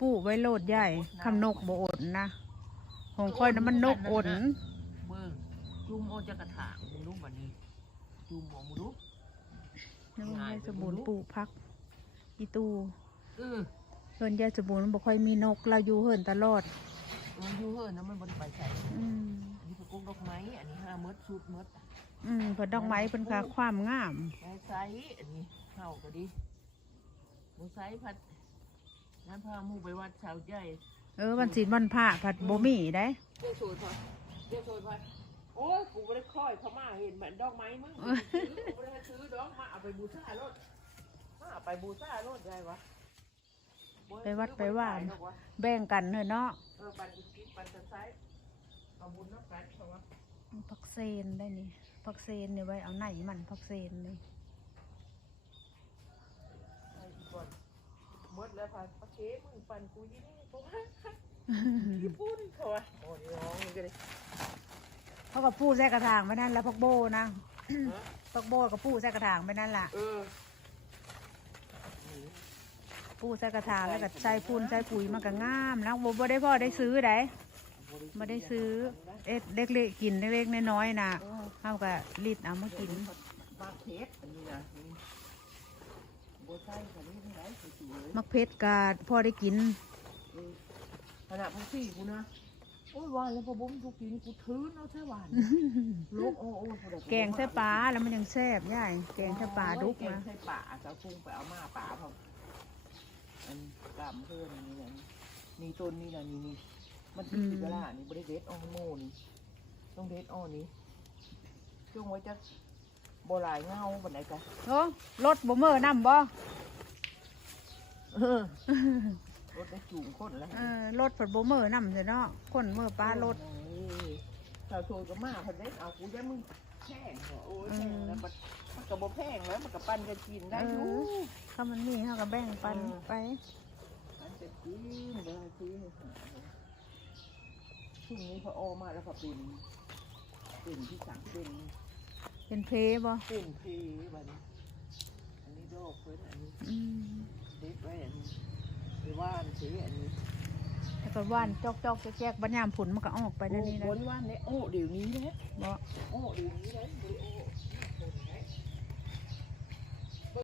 ปลูกไว้โลดใหญ่คำนกบ่อดนะของค่อยนะมันนกอดเบิ่งจุ่มโอาจะกระถางมึงรู้บัดนี้จุ่มบ่มึงรู้นึกว่ายายสมบูรณ์ปลูกพัก อีตูเออเฮินยายสมบูรณ์บ่ค่อยมีนกเราอยู่เฮินตลอดมันอยู่เฮ้ยนะมันบ่ได้ไปใส่อืมอันนี้คือกุ้งดอกไม้อันนี้ห้าเมดชุดเมดอืมเพิ่นดอกไม้เพิ่นค่ะความงามไม้ไซส์อันนี้เข้าก็ดีหมูไซส์พัด น้ำพาหมูไปวัดเสาใหญ่เออวันศีลวันพระผัดบ่มีได้เดี๋ยวโชยพอเดี๋ยวโชยพอโอ้ยกูไม่ได้ค่อยเขามาเห็นเหมือนดอกไม้มึงกูไม่ได้ซื้อดอกมาเอาไปบูชารถมาเอาไปบูชารถได้วะไปวัดไปว่าแบ่งกันเถอะเนาะเออปันกินปันจะไซส์เอาบุญนับกันเขาวะผักเซนได้นี่ผักเซนนี่ไว้เอาไหนมันผักเซนนี่ ไอ้อีกคนหมดแล้วพันโอ เคมึงปันกูยี่นี่เพราะว่าญี่ปุ่นเขาวะโอ้ยน้องมึงก็เลยเขาก็ปูใส่กระถางไปนั่นแล้วพักโบนะฮะพักโบกับปูใส่กระถางไปนั่นล่ะเออปูใส่กระถางแล้วก็ใส่ปูนใส่ปุ๋ยมันก็งามแล้วบ่บ่ได้พ่อได้ซื้อได้บ่ได้ซื้อเอ็ดเล็กๆกินเล็กๆน้อยๆนะเฮาก็รีดเอามากินบางเพชรอันนี้นะ มักเพชรก็พอได้กินๆเออขนาดพวกพี่กูนะโอ้ยวันแล้วพอบุ้มทุกทีนี่กูถือเนาะใช่หวานลูกโอ้โอ้กูได้แกงใส่ปลาแล้วมันยังแซ่บย่ายแกงใส่ปลาดุกแกงนะใส่ปลาจะพุ่งไปเอามาปลาเขาอันกล้ามเพื่อนอันนี้นะนี่ต้นนี่นะนี่นี่มันที่สิบละนี่บริเวณออโมนี่ต้องเดทออนี่ช่วงไว้จะโบราณเงาบันไหนกันโอ้รถบ่เมื่อนำบ่เออ รถได้จูงคนแล้วเออรถเพิ่นบ่เมื่อนำเสียเนาะคนเมื่อปลารถชาวโชยก็มาคนเล่นเอากูได้มึงแพงเหรอโอ้ยแพงแล้วมันมันก็บ่แพงแล้วมันก็ปั้นกันกินได้อยู่เออถ้ามันมีเฮาก็แบ่งปันไปปั้นจะกินได้ที่ช่วงนี้พอโอมาแล้วก็เป็นเป็นที่สั่งเป็นเป็นเพบ่เป็นทีบัดนอันนี้โรคเพิ่นอันนี้อืมเด็ดไว้อันนี้ไปว่านสีอันนี้แล้วก็ว่านจอกๆแจ๊กๆบัดยามผลมันก็ออกไปนั่นนี่โอ้นะโหว่านเนี่ยโอ้เดี๋ยวนี้นะบ่ โอ้เดี๋ยวนี้นะเดี๋ยวโอ้